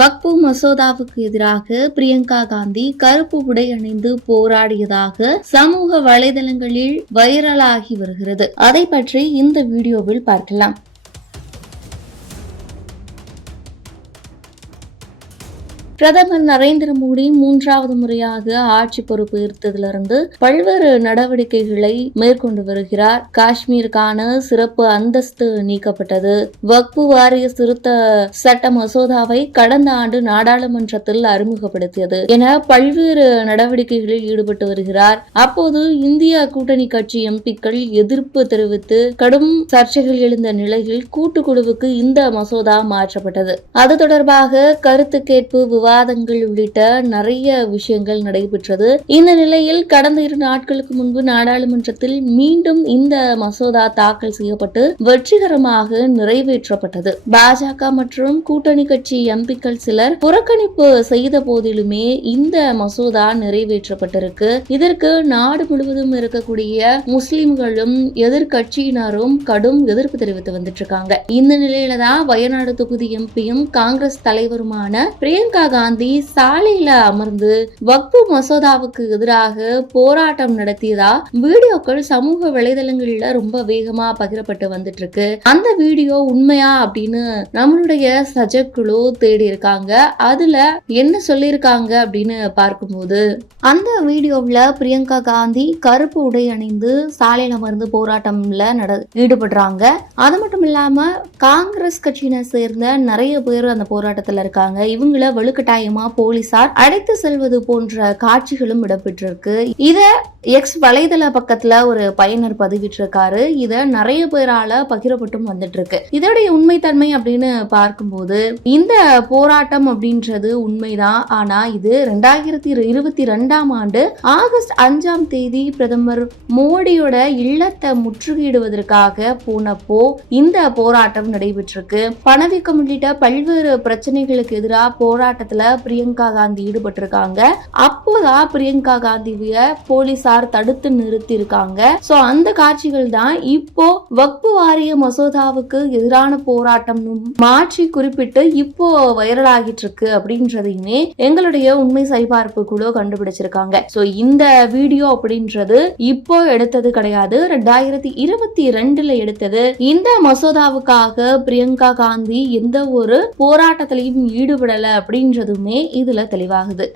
வக்பு மசோதாவுக்கு எதிராக பிரியங்கா காந்தி கருப்பு உடை அணிந்து போராடியதாக சமூக வலைதளங்களில் வைரலாகி வருகிறது. அதை பற்றி இந்த வீடியோவில் பார்க்கலாம். பிரதமர் நரேந்திர மோடி மூன்றாவது முறையாக ஆட்சி பொறுப்பு பல்வேறு நடவடிக்கைகளை மேற்கொண்டு வருகிறார். காஷ்மீருக்கான சிறப்பு அந்தஸ்து நீக்கப்பட்டது. வக்பு வாரிய திருத்த சட்ட மசோதாவை கடந்த ஆண்டு நாடாளுமன்றத்தில் அறிமுகப்படுத்தியது என பல்வேறு நடவடிக்கைகளில் ஈடுபட்டு வருகிறார். அப்போது இந்திய கூட்டணி கட்சி எம்பிக்கள் எதிர்ப்பு தெரிவித்து கடும் சர்ச்சைகள் எழுந்த நிலையில் கூட்டுக்குழுவுக்கு இந்த மசோதா மாற்றப்பட்டது. அது தொடர்பாக கருத்து கேட்பு விவாதங்கள் உள்ளிட்ட நிறைய விஷயங்கள் நடைபெற்றது. இந்த நிலையில் கடந்த இரு நாட்களுக்கு முன்பு நாடாளுமன்றத்தில் மீண்டும் இந்த மசோதா தாக்கல் செய்யப்பட்டு வெற்றிகரமாக நிறைவேற்றப்பட்டது. பாஜக மற்றும் கூட்டணி கட்சி எம்பிக்கள் சிலர் புறக்கணிப்பு செய்த போதிலுமே இந்த மசோதா நிறைவேற்றப்பட்டிருக்கு. இதற்கு நாடு முழுவதும் இருக்கக்கூடிய முஸ்லிம்களும் எதிர்கட்சியினரும் கடும் எதிர்ப்பு தெரிவித்து வந்துட்டு இருக்காங்க இந்த நிலையில தான் வயநாடு தொகுதி எம்பியும் காங்கிரஸ் தலைவருமான பிரியங்கா காந்தி சாலையில அமர்ந்து வக்பு மசோதாவுக்கு எதிராக போராட்டம் நடத்தியதா வீடியோக்கள் சமூக வலைதளங்கள்ல ரொம்ப வேகமா பகிரப்பட்டு வந்துட்டு இருக்கு அந்த வீடியோ உண்மையா அப்படின்னு நம்மளுடைய சஜக்குழு தேடி இருக்காங்க. அதுல என்ன சொல்லியிருக்காங்க அப்படின்னு பார்க்கும்போது அந்த வீடியோவில் பிரியங்கா காந்தி கருப்பு உடை அணிந்து சாலையில் அமர்ந்து போராட்டம்ல நட ஈடுபடுறாங்க. அது மட்டும் இல்லாம காங்கிரஸ் கட்சியினை சேர்ந்த நிறைய பேர் அந்த போராட்டத்தில் இருக்காங்க. இவங்கள வலுக்கட்டாயமா போலீசார் அழைத்து செல்வது போன்ற காட்சிகளும் இடம்பெற்றிருக்கு. இத எக்ஸ் வலைதள பக்கத்துல ஒரு பயனர் பதிவிட்டிருக்காரு. இத நிறைய பேரால பகிரப்பட்டும் வந்துட்டு இருக்கு இதோடைய உண்மைத்தன்மை அப்படின்னு பார்க்கும்போது இந்த போராட்டம் அப்படின்றது உண்மைதான். ஆனா இது ரெண்டாயிரத்தி இருபத்தி ரெண்டாம் ஆண்டு ஆகஸ்ட் அஞ்சாம் தேதி பிரதமர் மோடியோட இல்லத்தை முற்றுகையிடுவதற்காக போனப்போ இந்த போராட்டம் நடைபெற்றிருக்கு. பணவீக்கம் உள்ளிட்ட பல்வேறு பிரச்சனைகளுக்கு எதிராக போராட்டத்தில் பிரியங்கா காந்தி ஈடுபட்டிருக்காங்க. அப்போதான் பிரியங்கா காந்திய போலீசார் தடுத்து நிறுத்தி இருக்காங்க சோ அந்த காட்சிகள் தான் இப்போ வக்பு வாரிய மசோதாவுக்கு எதிரான போராட்டம் மாற்றி குறிப்பிட்டு இப்போ வைரல் ஆகிட்டு இருக்கு அப்படின்றதையுமே எங்களுடைய உண்மை சரிபார்ப்பு குழு கண்டுபிடிச்சிருக்காங்க. சோ இந்த வீடியோ அப்படின்றது இப்போ எடுத்தது கிடையாது. ரெண்டாயிரத்தி இருபத்தி ரெண்டுல எடுத்தது. இந்த மசோதாவுக்காக பிரியங்கா காந்தி எந்த ஒரு போராட்டத்திலையும் ஈடுபடல என்பதுமே இதுல தெளிவாகுது.